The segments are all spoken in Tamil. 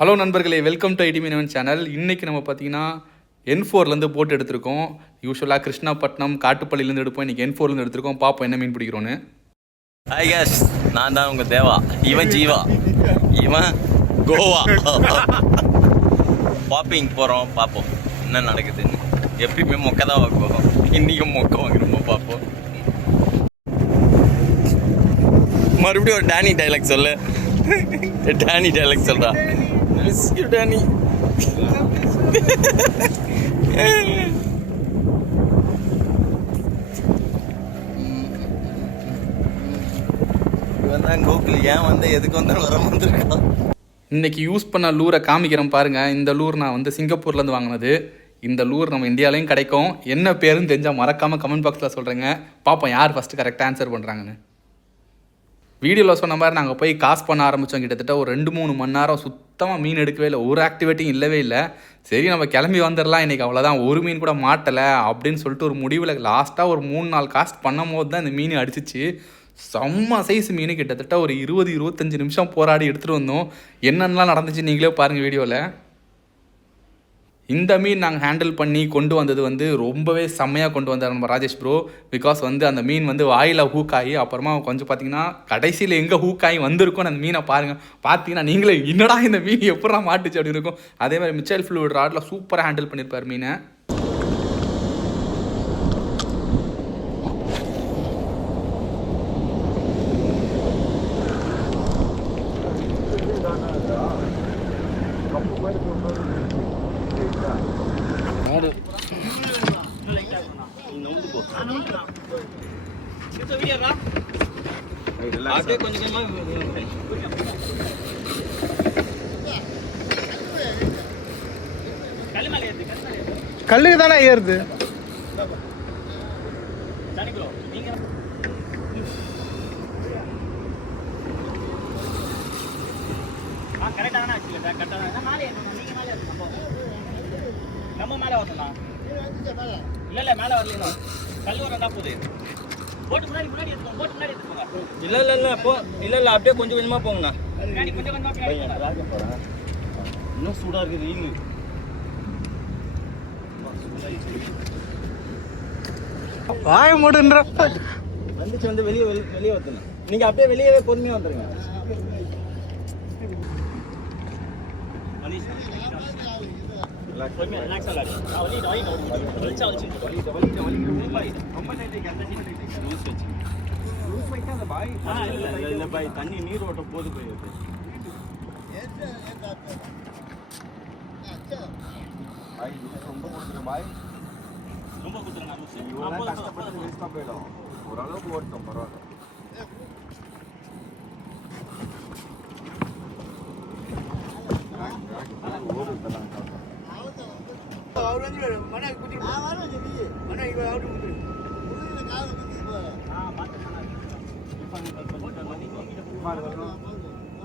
ஹலோ நண்பர்களே, வெல்கம் டு ஐடிமினவன் சேனல். இன்றைக்கி நம்ம பார்த்தீங்கன்னா N4லேருந்து போட்டு எடுத்திருக்கோம். யூஸ்வலாக கிருஷ்ணாப்பட்டினம் காட்டுப்பள்ளியிலேருந்து எடுப்போம். இன்றைக்கி N4லேருந்து எடுத்திருக்கோம். பார்ப்போம் என்ன மீன் பிடிக்கிறோன்னு. ஹாய் கேஸ், நான் தான் உங்கள் தேவா. இவன் ஜீவா, இவன் கோவா. பாப்பிங் போகிறோம், பார்ப்போம் என்ன நடக்குதுன்னு. எப்பயுமே மொக்க தான் வாங்குவோம், இன்றைக்கும் மொக்க வாங்குறோமா பார்ப்போம். மறுபடியும் ஒரு டேனி டைலாக் சொல்லு. டேனி டைலாக் சொல்றா. Miss you Danny. இவன் தான் கோகுல். ஏன் வந்து எதுக்கு வந்தாலும் வர வந்துருக்கா. இன்றைக்கி யூஸ் பண்ண லூரை காமிக்கிறேன் பாருங்கள். இந்த லூர் நான் வந்து சிங்கப்பூர்லேருந்து வாங்கினது. இந்த லூர் நம்ம இந்தியாவிலையும் கிடைக்கும். என்ன பேருன்னு தெரிஞ்சால் மறக்காமல் கமெண்ட் பாக்ஸில் சொல்கிறேங்க. பார்ப்போம் யார் ஃபஸ்ட்டு கரெக்டாக ஆன்சர் பண்ணுறாங்கன்னு. வீடியோவில் சொன்ன மாதிரி நாங்கள் போய் காசு பண்ண ஆரம்பித்தோம். கிட்டத்தட்ட ஒரு 2-3 மணி நேரம் சுத்தமாக மீன் எடுக்கவே இல்லை, ஒரு ஆக்டிவிட்டியும் இல்லவே இல்லை. சரி நம்ம கிளம்பி வந்துடலாம், இன்றைக்கி அவ்வளோதான், ஒரு மீன் கூட மாட்டலை அப்படின்னு சொல்லிட்டு ஒரு முடிவில் லாஸ்ட்டாக ஒரு 3-4 காஸ்ட் பண்ணும் போது தான் இந்த மீன் அடிச்சிச்சு. செம்ம சைஸ் மீன். கிட்டத்தட்ட ஒரு 20-25 நிமிஷம் போராடி எடுத்துகிட்டு வந்தோம். என்னென்னலாம் நடந்துச்சு நீங்களே பாருங்கள் வீடியோவில். இந்த மீன் நாங்கள் ஹேண்டில் பண்ணி கொண்டு வந்தது வந்து ரொம்பவே செம்மையாக கொண்டு வந்தார் நம்ம ராஜேஷ் ப்ரோ. பிகாஸ் வந்து அந்த மீன் வந்து வாயில் ஹூக் ஆகி அப்புறமா கொஞ்சம் பார்த்தீங்கன்னா கடைசியில் எங்கே ஹூக் ஆகி வந்திருக்கும் அந்த மீனை பாருங்கள். பார்த்தீங்கன்னா நீங்களே என்னடா இந்த மீன் எப்படா மாட்டுச்சு அப்படின்னு இருக்கும். அதே மாதிரி மிச்சல் ஃப்ளூயிட் ராடில் சூப்பராக ஹேண்டில் பண்ணியிருப்பார் மீனை. கல்லுக்கு தானே ஏறுது. நம்ம மேல வரலாம். இல்ல மேல வரல, கல்லு வரண்டா போகுது. போட்டு முன்னாடி எடுத்துக்கோங்க, போட்டு முன்னாடி எடுத்துக்கோங்க. இல்ல போ, இல்ல அப்படியே கொஞ்சம் கொஞ்சமா போங்கண்ணா. கொஞ்சம் கொஞ்சமா போறேன். இன்னும் சூடா இருக்குது ஈலு. வாய மூடுன்ற வந்துச்சு வந்து வெளியே வந்துடணும். நீங்க அப்படியே வெளியவே பொறுமையா வந்துருங்க. தண்ணி நீர் ஓட்ட போது போயிருக்கு. ரொம்ப குத்துறேன், கஷ்டப்பட்டு வேஸ்டா போயிடும். ஓரளவுக்கு ஓட்டும், பரவாயில்ல.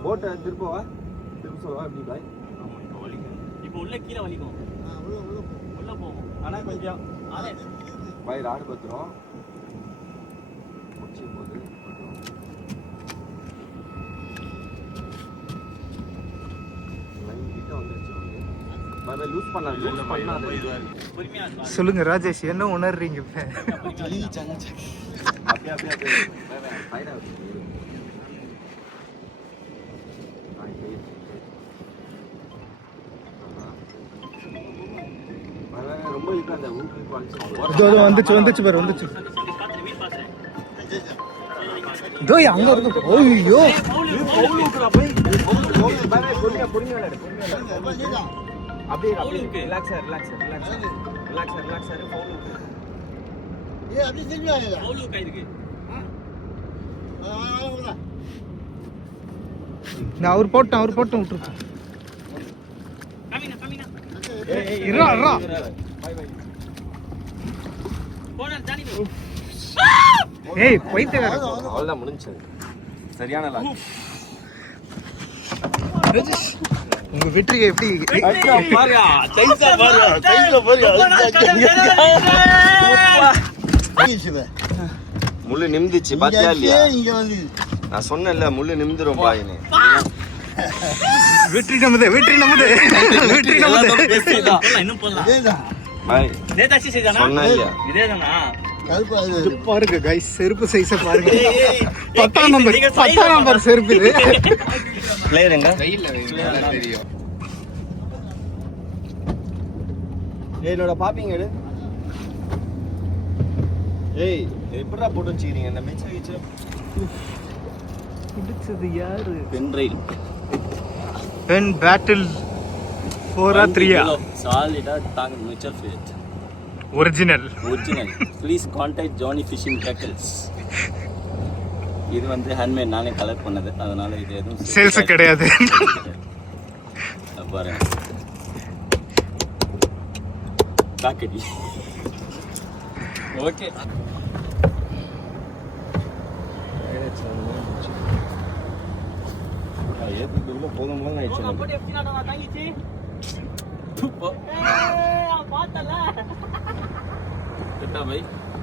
போட்டை திருப்பவா திருப்ப சொல்லவா எப்படி பாய்? இப்போ உள்ள கீழே வலிக்கும், உள்ள போகும். ஆனா கொஞ்சம் பாய் ராடு பத்துரும் போது சொல்லுங்க ராஜேஷ், என்ன உணர்றீங்க? வந்துச்சு பாரு, வந்துச்சு. அங்க இருக்கு. ஐயோ நான் அவர் போட்டேன் விட்டுருச்சு. ஏய் போயிட்டு அவ்வளோதான், முடிஞ்சு. சரியான உங்க வெற்றிகை எப்படி முள்ளு நிமிந்துச்சு பாத்தியா இல்லையா? நான் சொன்னேன்ல முள்ளு நிமிந்துரும் பாயின்னு. வெற்றி நமது வெற்றி நமது வெற்றி நமது போடலாம், இன்னும் போடலாம். பாய் நேதாச்சி செய்தானா? சொன்னா இல்லையா? இதேதானா? பாருங்க கைஸ் செருப்பு சைஸ பாருங்க ஏய், 10ஆம் நம்பர் நீங்க 10ஆம் நம்பர் செருப்பு இது பிளேயர் எங்க? ஏய் என்னோட பாப்பிங்க எடு. ஏய் எப்படிடா போட்டு வச்சுக்கிறீங்க இந்த மேட்ச் ஆகிச்சு. பிடிச்சது யாரு பென் ரயில் பென் பேட்டில் 4 3 சாலிடா தாங்க மிச்சர் ஃபேட் original original. Please contact Johnny fishing tackles. இது வந்து ஹேண்ட்மேட், நானே கலர் பண்ணது, அதனால இது எதுவும் சேல்ஸ் கிடையாது. பாருங்க காக்கடி. ஓகே போதும் ஆயிடுச்சு. போட்டு எப்படி நாடா தாங்கிச்சு? ஏய், பார்த்தல. பை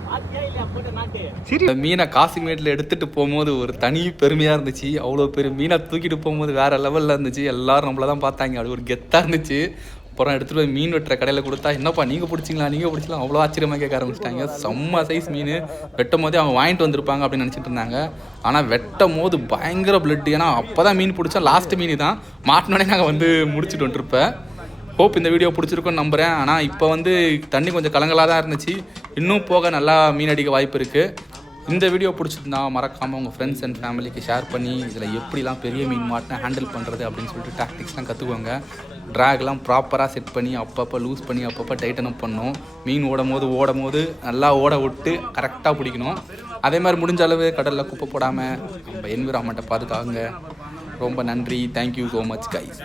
பாத்தியா இல்லையா போட்ட நாக்கு? சரி இந்த மீனை காசிமேட்டில் எடுத்துகிட்டு போகும்போது ஒரு தனி பெருமையாக இருந்துச்சு. அவ்வளோ பெரிய மீனை தூக்கிட்டு போகும்போது வேறு லெவலில் இருந்துச்சு. எல்லோரும் நம்மள தான் பார்த்தாங்க. அது ஒரு கெத்தாக இருந்துச்சு. அப்புறம் எடுத்துகிட்டு போய் மீன் வெட்டுற கடையில் கொடுத்தா என்னப்பா நீங்கள் பிடிச்சிங்களா நீங்கள் பிடிச்சிக்கலாம் அவ்வளோ ஆச்சரியமாக கேட்க ஆரம்பிச்சிட்டாங்க. செம்ம சைஸ் மீன். வெட்டும் போதே அவங்க வாங்கிட்டு வந்திருப்பாங்க அப்படின்னு நினச்சிட்டு இருந்தாங்க. ஆனால் வெட்டும் போது பயங்கர பிளட். ஏன்னா அப்போ தான் மீன் பிடிச்சோம். லாஸ்ட் மீன் தான் மாட்டினோடனே நாங்கள் வந்து முடிச்சுட்டு வந்துருப்பேன். ஹோப் இந்த வீடியோ பிடிச்சிருக்குன்னு நம்புகிறேன். ஆனால் இப்போ வந்து தண்ணி கொஞ்சம் கலங்கலாக தான் இருந்துச்சு. இன்னும் போக நல்லா மீன் அடிக்க வாய்ப்பு இருக்குது. இந்த வீடியோ பிடிச்சிருந்தா மறக்காமல் உங்கள் ஃப்ரெண்ட்ஸ் அண்ட் ஃபேமிலிக்கு ஷேர் பண்ணி இதில் எப்படிலாம் பெரிய மீன் மாட்டினா ஹேண்டில் பண்ணுறது அப்படின்னு சொல்லிட்டு டாக்டிக்ஸ்லாம் கற்றுக்குவாங்க. ட்ராக்லாம் ப்ராப்பராக செட் பண்ணி அப்பப்போ லூஸ் பண்ணி அப்பப்போ டைட்டன் அப் பண்ணணும். மீன் ஓடும் போது நல்லா ஓட விட்டு கரெக்டாக பிடிக்கணும். அதே மாதிரி முடிஞ்ச அளவு கடலில் குப்பை போடாமல் நம்ம என்விரான்மெண்ட்டை பாதுகாங்க. ரொம்ப நன்றி. Thank you so much guys.